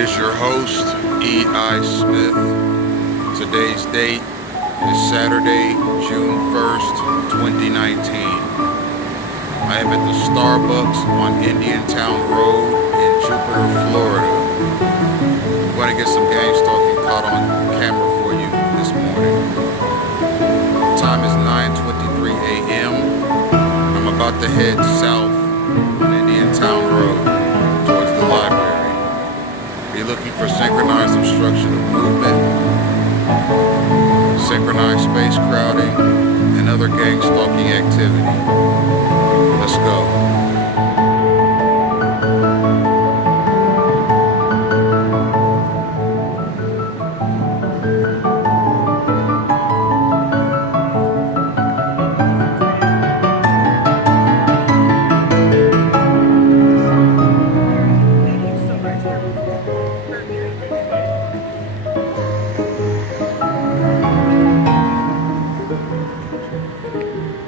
is your host, E.I. Smith. Today's date is Saturday, June 1st, 2019. I am at the Starbucks on Indiantown Road in Jupiter, Florida. I'm going to get some gang stalking caught on camera for you this morning. The time is 9:23 a.m. I'm about to head south on Indiantown Road towards the library. Be looking for synchronized obstruction of movement, synchronized space crowding, and other gang stalking activity. Let's go.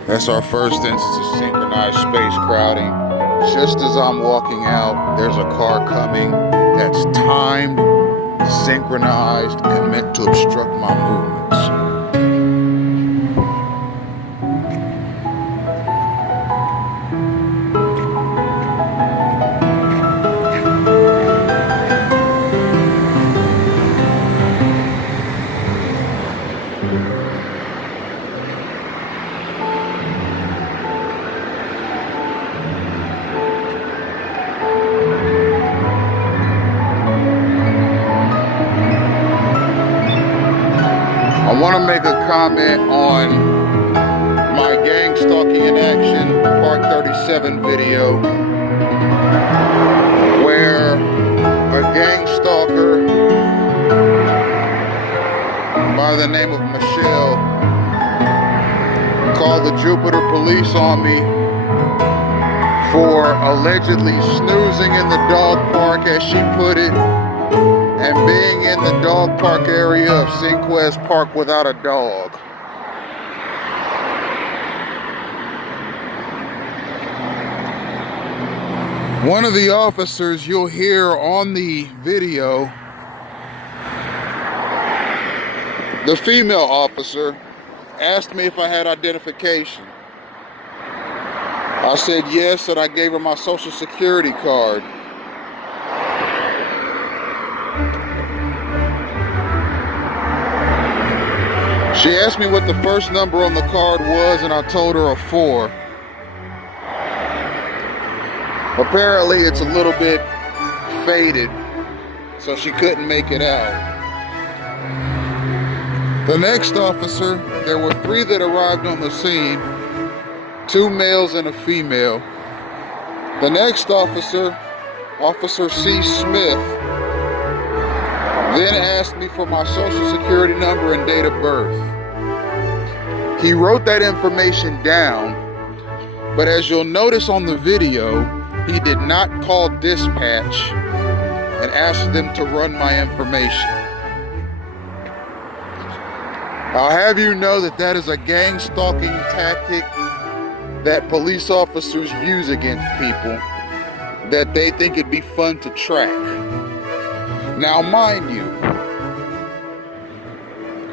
That's our first instance of synchronized space crowding. Just as I'm walking out, there's a car coming that's timed, synchronized, and meant to obstruct my movements. I want to make a comment on my gang stalking in action part 37 video, where a gang stalker by the name of Michelle called the Jupiter police on me for allegedly snoozing in the dog park, as she put it, and being in the dog park area of Sinquest Park without a dog. One of the officers you'll hear on the video, the female officer, asked me if I had identification. I said yes, and I gave her my social security card. She asked me what the first number on the card was, and I told her a 4. Apparently it's a little bit faded, so she couldn't make it out. The next officer, there were 3 that arrived on the scene, 2 males and a female. The next officer, Officer C. Smith, then asked me for my social security number and date of birth. He wrote that information down, but as you'll notice on the video, he did not call dispatch and ask them to run my information. I'll have you know that that is a gang stalking tactic that police officers use against people that they think it'd be fun to track. Now, mind you,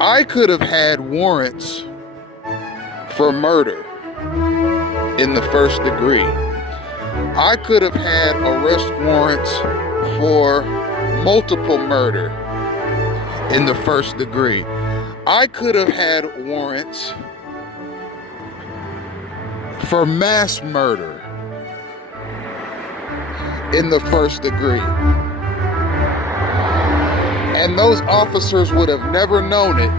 I could have had warrants for murder in the first degree. I could have had arrest warrants for multiple murder in the first degree. I could have had warrants for mass murder in the first degree. And those officers would have never known it.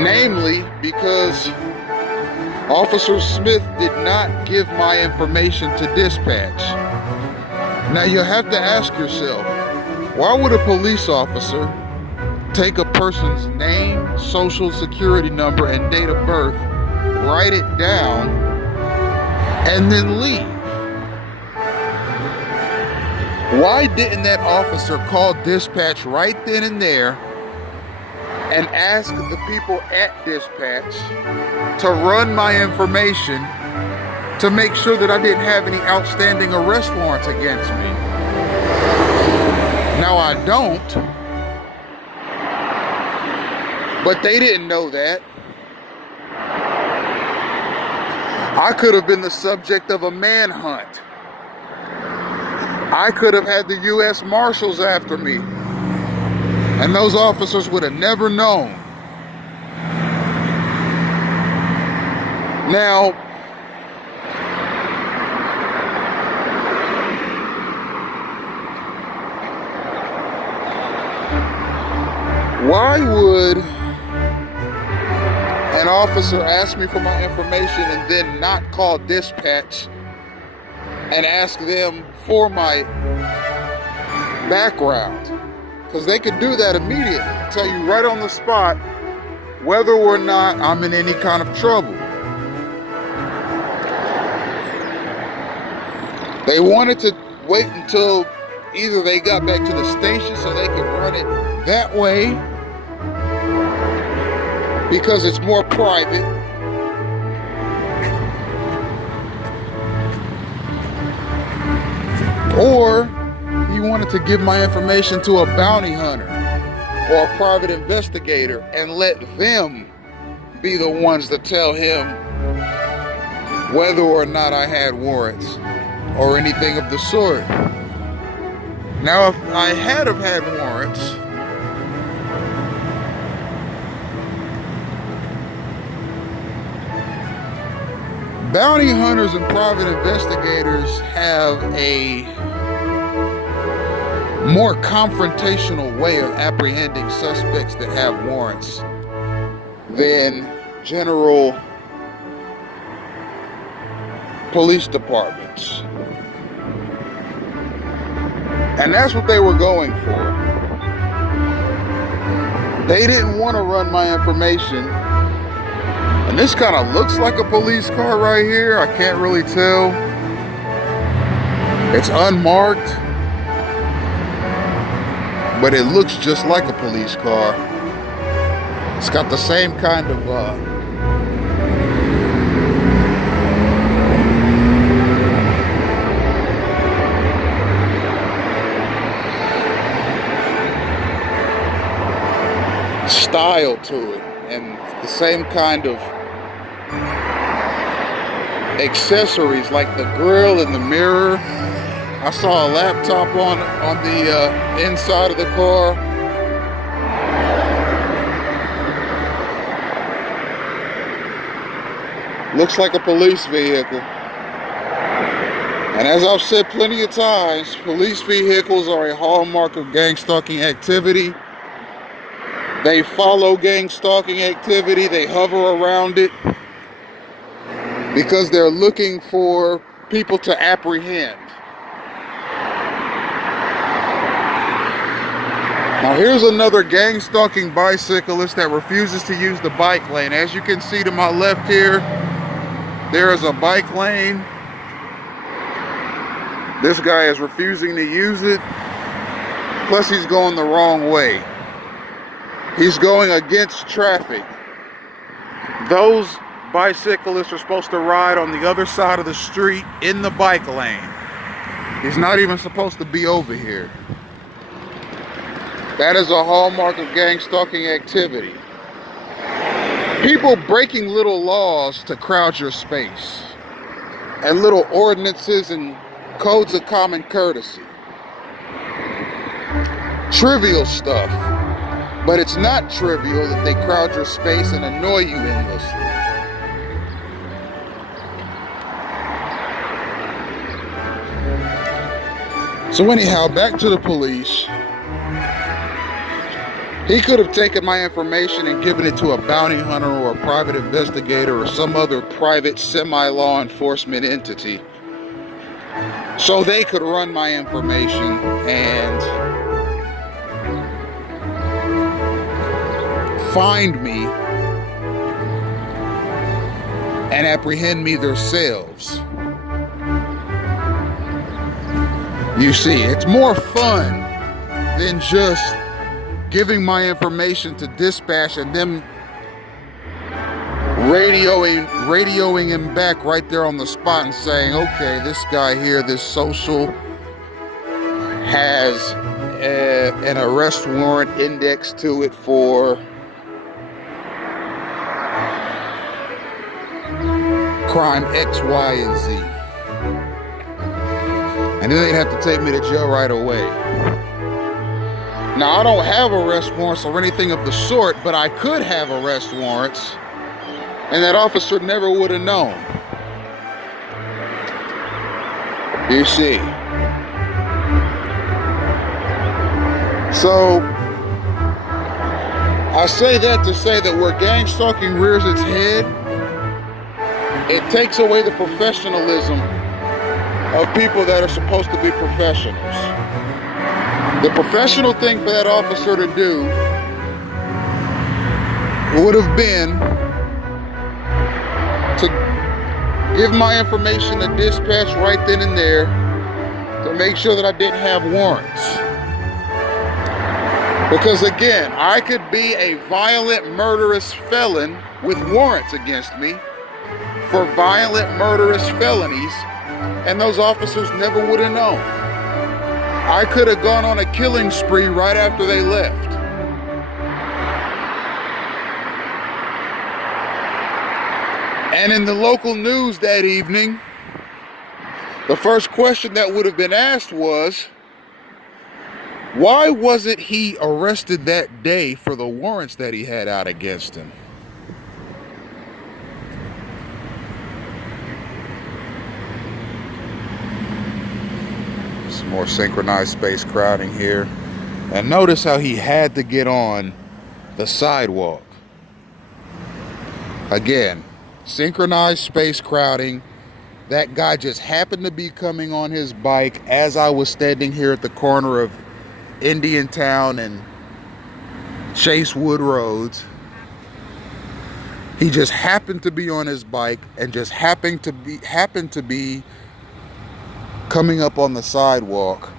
Namely, because Officer Smith did not give my information to dispatch. Now you have to ask yourself, why would a police officer take a person's name, social security number, and date of birth, write it down, and then leave? Why didn't that officer call dispatch right then and there and ask the people at dispatch to run my information to make sure that I didn't have any outstanding arrest warrants against me? Now I don't, but they didn't know that. I could have been the subject of a manhunt. I could have had the U.S. Marshals after me, and those officers would have never known. Now, why would an officer ask me for my information and then not call dispatch and ask them for my background? Because they could do that immediately, tell you right on the spot whether or not I'm in any kind of trouble. They wanted to wait until either they got back to the station so they could run it that way, because it's more private, or he wanted to give my information to a bounty hunter or a private investigator and let them be the ones to tell him whether or not I had warrants or anything of the sort. Now, if I had have had warrants, bounty hunters and private investigators have a more confrontational way of apprehending suspects that have warrants than general police departments. And that's what they were going for. They didn't want to run my information. And this kind of looks like a police car right here. I can't really tell. It's unmarked, but it looks just like a police car. It's got the same kind of style to it, and the same kind of accessories like the grill and the mirror. I saw a laptop on the inside of the car. Looks like a police vehicle. And as I've said plenty of times, police vehicles are a hallmark of gang-stalking activity. They follow gang-stalking activity, they hover around it, because they're looking for people to apprehend. Now here's another gang-stalking bicyclist that refuses to use the bike lane. As you can see to my left here, there is a bike lane. This guy is refusing to use it. Plus he's going the wrong way. He's going against traffic. Those bicyclists are supposed to ride on the other side of the street in the bike lane. He's not even supposed to be over here. That is a hallmark of gang-stalking activity. People breaking little laws to crowd your space, and little ordinances and codes of common courtesy. Trivial stuff. But it's not trivial that they crowd your space and annoy you endlessly. So anyhow, back to the police. He could have taken my information and given it to a bounty hunter or a private investigator or some other private semi-law enforcement entity, so they could run my information and find me and apprehend me themselves. You see, it's more fun than just giving my information to dispatch and them radioing him back right there on the spot and saying, okay, this guy here, this social, has an arrest warrant indexed to it for crime X, Y, and Z. And then they'd have to take me to jail right away. Now, I don't have arrest warrants or anything of the sort, but I could have arrest warrants, and that officer never would have known. You see. So, I say that to say that where gang stalking rears its head, it takes away the professionalism of people that are supposed to be professionals. The professional thing for that officer to do would have been to give my information to dispatch right then and there to make sure that I didn't have warrants. Because again, I could be a violent, murderous felon with warrants against me for violent, murderous felonies, and those officers never would have known. I could have gone on a killing spree right after they left. And in the local news that evening, the first question that would have been asked was, why wasn't he arrested that day for the warrants that he had out against him? Some more synchronized space crowding here. And notice how he had to get on the sidewalk. Again, synchronized space crowding. That guy just happened to be coming on his bike as I was standing here at the corner of Indiantown and Chasewood Roads. He just happened to be on his bike and just happened to be coming up on the sidewalk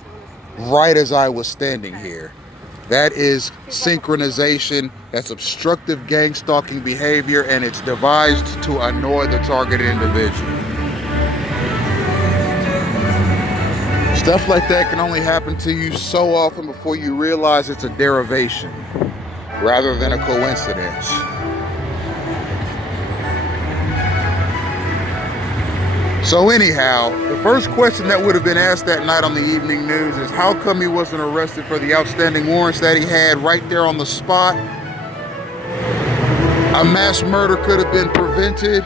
right as I was standing here. That is synchronization. That's obstructive gang stalking behavior, and it's devised to annoy the targeted individual. Stuff like that can only happen to you so often before you realize it's a derivation rather than a coincidence. So anyhow, the first question that would have been asked that night on the evening news is how come he wasn't arrested for the outstanding warrants that he had right there on the spot? A mass murder could have been prevented.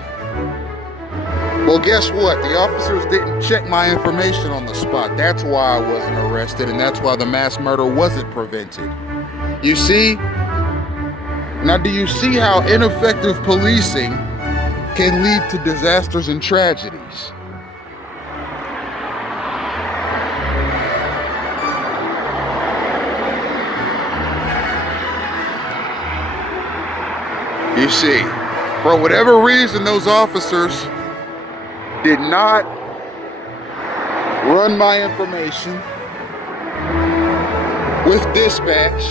Well, guess what? The officers didn't check my information on the spot. That's why I wasn't arrested, and that's why the mass murder wasn't prevented. You see? Now, do you see how ineffective policing can lead to disasters and tragedies? You see, for whatever reason, those officers did not run my information with dispatch.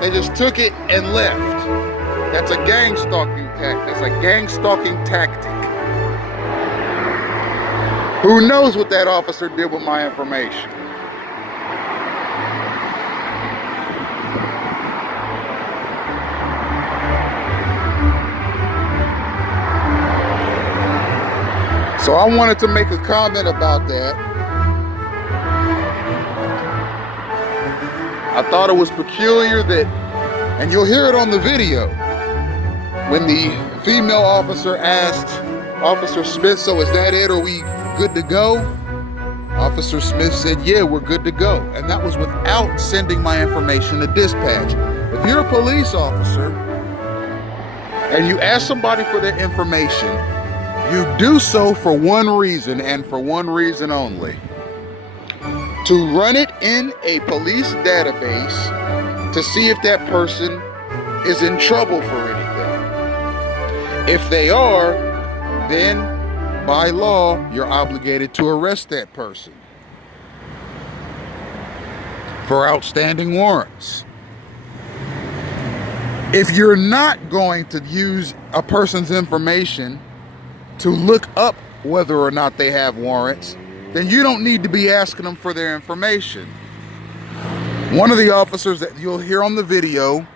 They just took it and left. That's a gang stalking tactic. That's a gang stalking tactic. Who knows what that officer did with my information? So I wanted to make a comment about that. I thought it was peculiar that, and you'll hear it on the video, when the female officer asked Officer Smith, so is that it? Are we good to go? Officer Smith said, yeah, we're good to go. And that was without sending my information to dispatch. If you're a police officer and you ask somebody for their information, you do so for one reason and for one reason only: to run it in a police database to see if that person is in trouble for anything. If they are, then by law, you're obligated to arrest that person for outstanding warrants. If you're not going to use a person's information to look up whether or not they have warrants, then you don't need to be asking them for their information. One of the officers that you'll hear on the video,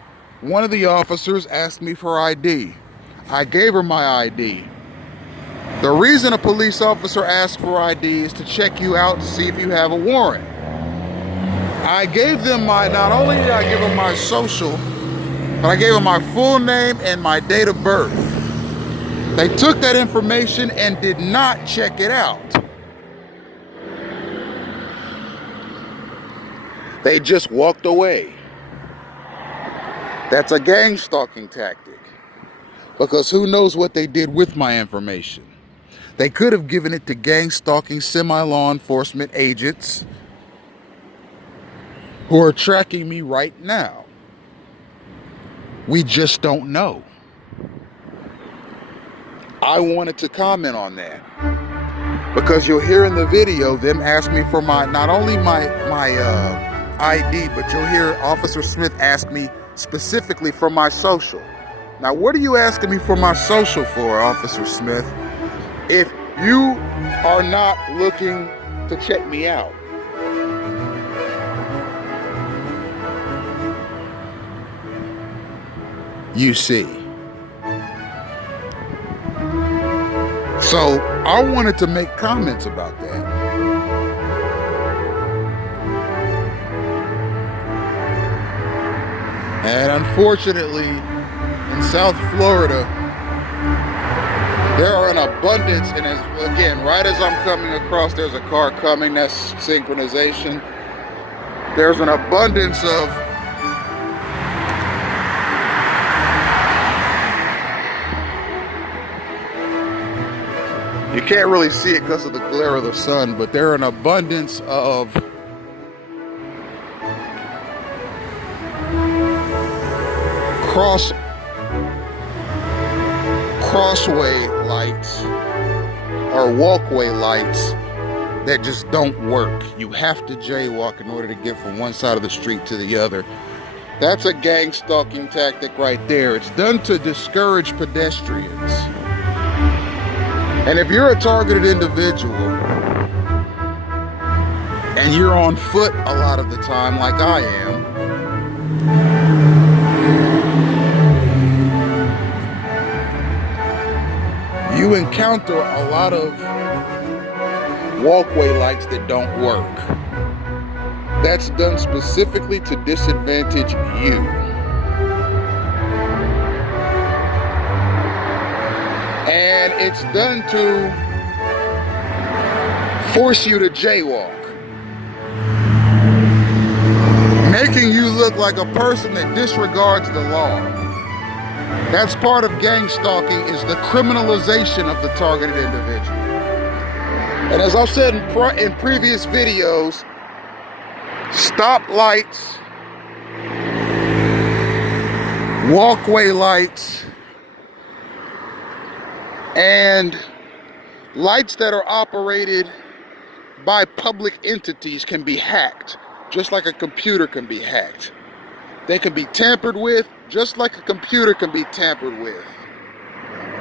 one of the officers asked me for ID. I gave her my ID. The reason a police officer asks for ID is to check you out to see if you have a warrant. I gave them not only did I give them my social, but I gave them my full name and my date of birth. They took that information and did not check it out. They just walked away. That's a gang stalking tactic. Because who knows what they did with my information? They could have given it to gang stalking semi-law enforcement agents who are tracking me right now. We just don't know. I wanted to comment on that because you'll hear in the video them ask me for not only my ID, but you'll hear Officer Smith ask me specifically for my social. Now, what are you asking me for my social for, Officer Smith, if you are not looking to check me out? You see. So I wanted to make comments about that. And unfortunately, in South Florida, there are an abundance, and again, right as I'm coming across, there's a car coming, that's synchronization. There's an abundance of you can't really see it because of the glare of the sun, but there are an abundance of crossway lights or walkway lights that just don't work. You have to jaywalk in order to get from one side of the street to the other. That's a gang stalking tactic right there. It's done to discourage pedestrians. And if you're a targeted individual and you're on foot a lot of the time, like I am, you encounter a lot of walkway lights that don't work. That's done specifically to disadvantage you. And it's done to force you to jaywalk, making you look like a person that disregards the law. That's part of gang stalking, is the criminalization of the targeted individual. And as I've said in previous videos, stoplights, walkway lights, and lights that are operated by public entities can be hacked, just like a computer can be hacked. They can be tampered with, just like a computer can be tampered with.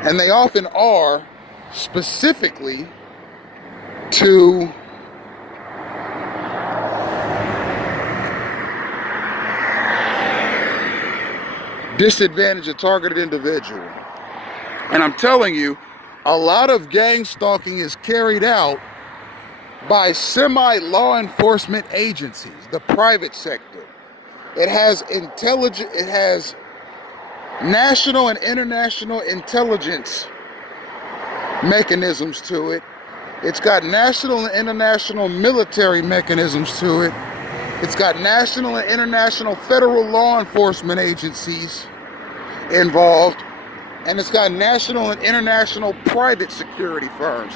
And they often are, specifically to disadvantage a targeted individual. And I'm telling you, a lot of gang stalking is carried out by semi-law enforcement agencies, the private sector. It has national and international intelligence mechanisms to it. It's got national and international military mechanisms to it. It's got national and international federal law enforcement agencies involved. And it's got national and international private security firms.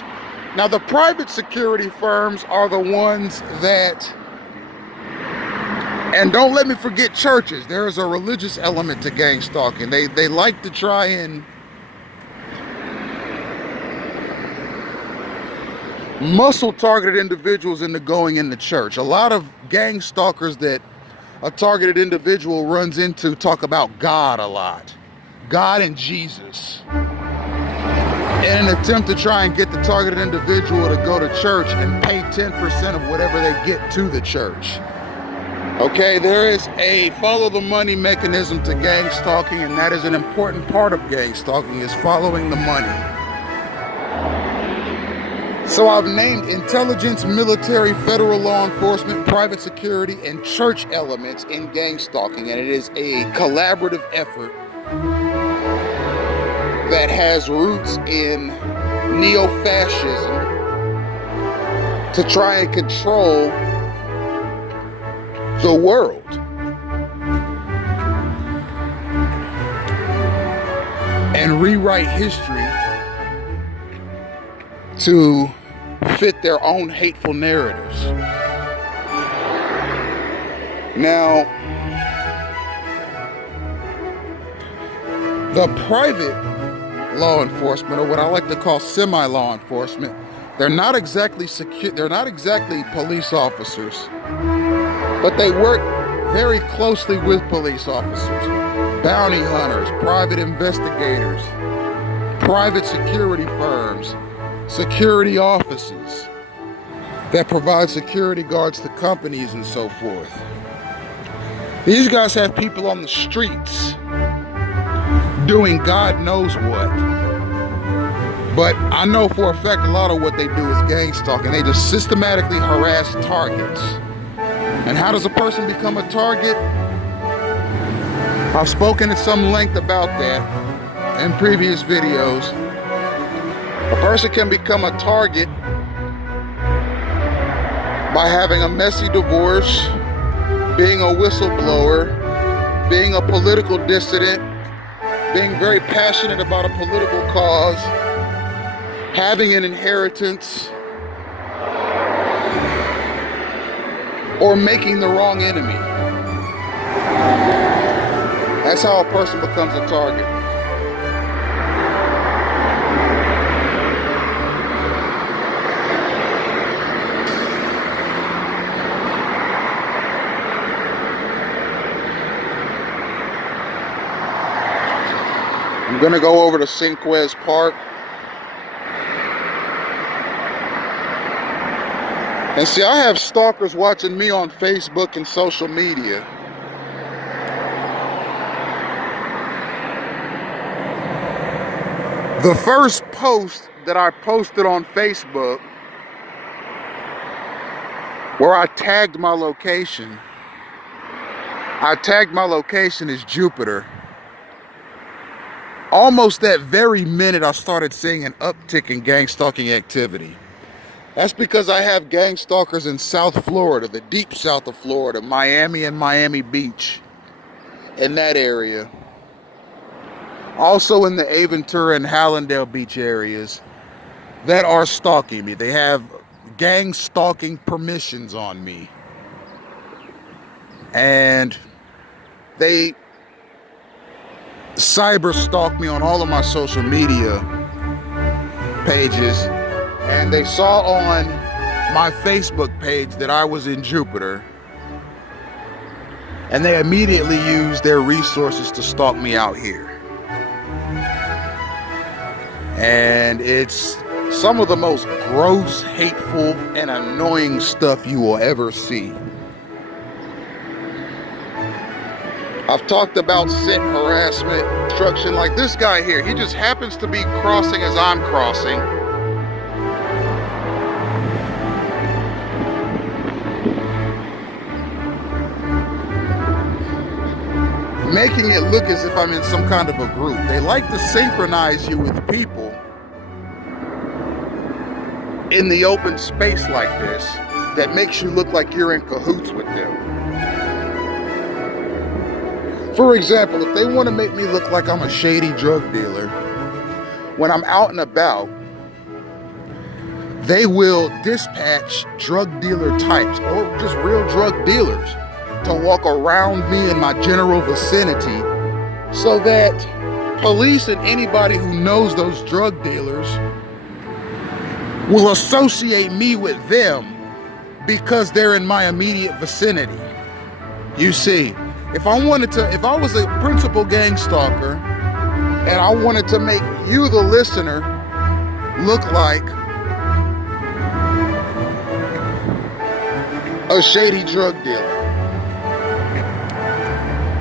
Now, the private security firms are the ones that, and don't let me forget churches. There is a religious element to gang stalking. They like to try and muscle targeted individuals into going into church. A lot of gang stalkers that a targeted individual runs into talk about God a lot. God and Jesus, in an attempt to try and get the targeted individual to go to church and pay 10% of whatever they get to the church. Okay, there is a follow the money mechanism to gang stalking, and that is an important part of gang stalking, is following the money. So I've named intelligence, military, federal law enforcement, private security, and church elements in gang stalking, and it is a collaborative effort that has roots in neo-fascism to try and control the world. And rewrite history to fit their own hateful narratives. Now, the private law enforcement, or what I like to call semi-law enforcement, they're not exactly police officers, but they work very closely with police officers, bounty hunters, private investigators, private security firms, security offices that provide security guards to companies and so forth. These guys have people on the streets doing God knows what. But I know for a fact a lot of what they do is gang stalking. They just systematically harass targets. And how does a person become a target? I've spoken at some length about that in previous videos. A person can become a target by having a messy divorce, being a whistleblower, being a political dissident, being very passionate about a political cause, having an inheritance, or making the wrong enemy. That's how a person becomes a target. I'm gonna go over to Cinquez Park and see, I have stalkers watching me on Facebook and social media. The first post that I posted on Facebook, where I tagged my location as Jupiter. Almost that very minute, I started seeing an uptick in gang stalking activity. That's because I have gang stalkers in South Florida, the deep south of Florida, Miami and Miami Beach, in that area. Also in the Aventura and Hallandale Beach areas that are stalking me. They have gang stalking permissions on me. And they cyber stalk me on all of my social media pages, and they saw on my Facebook page that I was in Jupiter, and they immediately used their resources to stalk me out here. And it's some of the most gross, hateful, and annoying stuff you will ever see. I've talked about scent harassment, obstruction, like this guy here. He just happens to be crossing as I'm crossing. Making it look as if I'm in some kind of a group. They like to synchronize you with people in the open space like this that makes you look like you're in cahoots with them. For example, if they want to make me look like I'm a shady drug dealer, when I'm out and about, they will dispatch drug dealer types or just real drug dealers to walk around me in my general vicinity so that police and anybody who knows those drug dealers will associate me with them because they're in my immediate vicinity. You see, if I was a principal gang stalker and I wanted to make you, the listener, look like a shady drug dealer,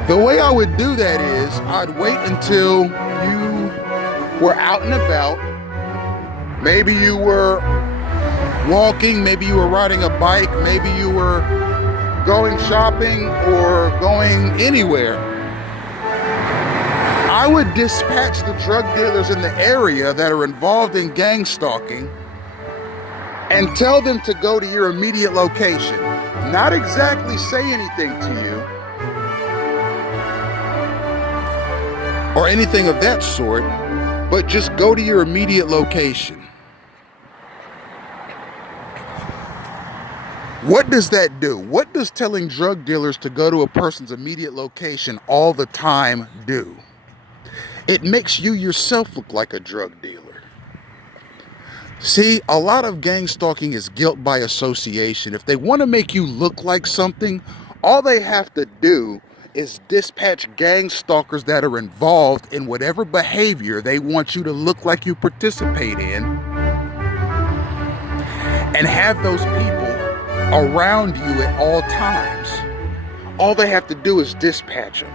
The way I would do that is I'd wait until you were out and about. Maybe you were walking, maybe you were riding a bike, maybe you were going shopping or going anywhere. I would dispatch the drug dealers in the area that are involved in gang stalking and tell them to go to your immediate location. Not exactly say anything to you or anything of that sort, but just go to your immediate location. What does that do? What does telling drug dealers to go to a person's immediate location all the time do? It makes you yourself look like a drug dealer. See, a lot of gang stalking is guilt by association. If they want to make you look like something, all they have to do is dispatch gang stalkers that are involved in whatever behavior they want you to look like you participate in, and have those people around you at all times. All they have to do is dispatch them.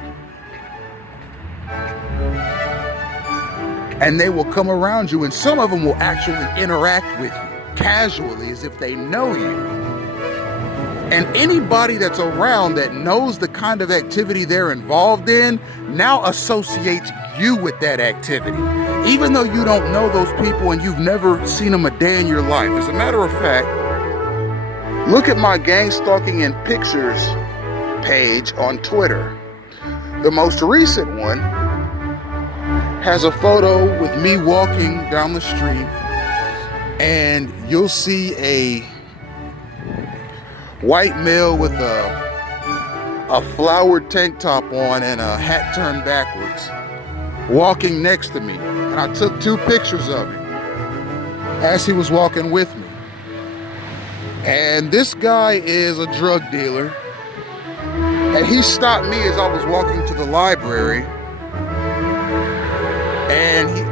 And they will come around you, and some of them will actually interact with you casually as if they know you. And anybody that's around that knows the kind of activity they're involved in now associates you with that activity, even though you don't know those people and you've never seen them a day in your life. As a matter of fact, look at my gang stalking and pictures page on Twitter. The most recent one has a photo with me walking down the street, and you'll see a white male with a flowered tank top on and a hat turned backwards walking next to me. And I took 2 pictures of him as he was walking with me. And this guy is a drug dealer, and he stopped me as I was walking to the library, and he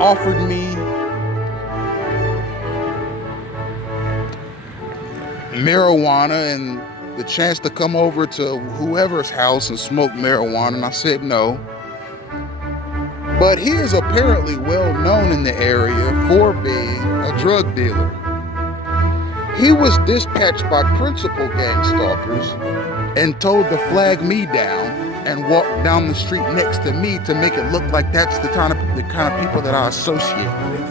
offered me marijuana and the chance to come over to whoever's house and smoke marijuana, and I said no. But he is apparently well known in the area for being a drug dealer. He was dispatched by principal gang stalkers and told to flag me down and walk down the street next to me to make it look like that's the kind of people that I associate with.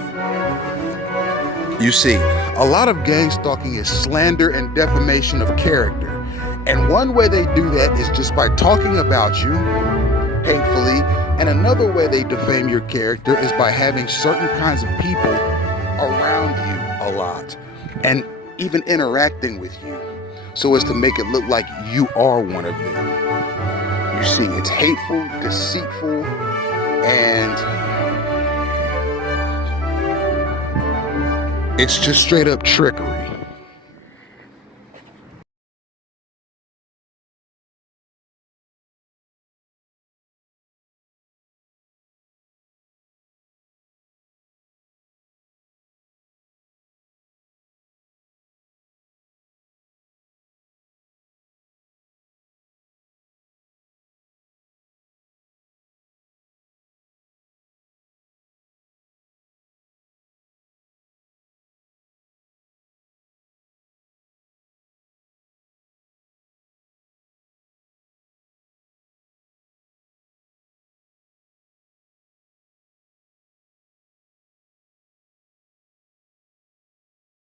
You see, a lot of gang stalking is slander and defamation of character. And one way they do that is just by talking about you hatefully. And another way they defame your character is by having certain kinds of people around you a lot and even interacting with you so as to make it look like you are one of them. You see, it's hateful, deceitful, and it's just straight up trickery.